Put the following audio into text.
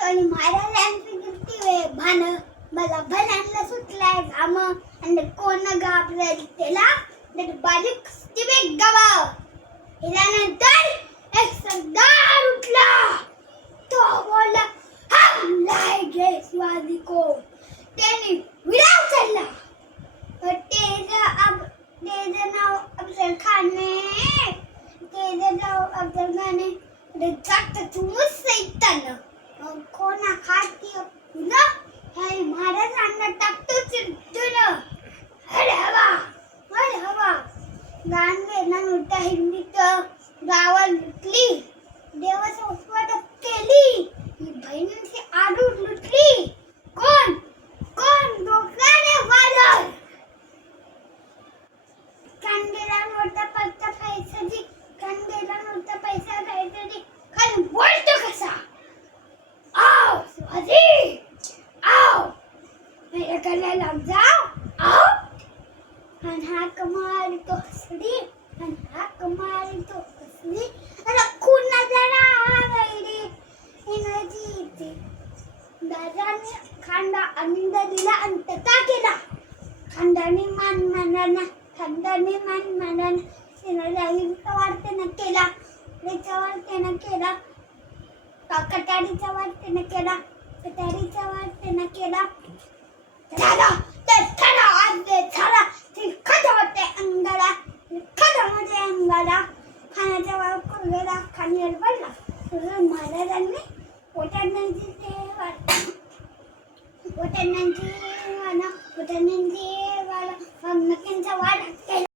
आणि मारायला वे भान मला भल्यांना सुटलाय घाम आणि कोण घाबरेल त्याला तर बारीक स्टिबेक गावा हिल्यानंतर एक सरदार उठला तो बोलला हम लाएंगे शिवाजी को त्याने विडाव चढला तेज नाव अफजल खान ने जास्त तुमच सैतान कोणा खाती ना हे महाराजांना टाकतो चिरतुन हड हवा गान ना मोठ्या हिंदीत गावात लुटली देवाचं उपवाद केली ही बहिणींची आडूड लुटली कोण डोक्याने वादळ कांदेला मोठा पैसा खायचा खाली बोलतो कसा आओ शिवाजी आओ मेरे गले लग जाओ आओ हाक मारतो हसली अरे कुणा जरा गैरी इनजीते दादाने खांदा आनंद दिला अंतता केला खांदाने मान मानना सिनाजाईचा वार्तेनं केला त्याच्या वार्तेनं केला कटारीचा वार्तेनं केला झाला तर थरा आज दे थरा तिखट होते अंगाला खाण्याच्या वाव कुरलेला खाण्यावर पडला महाराजांनी पोटांची वाडा केला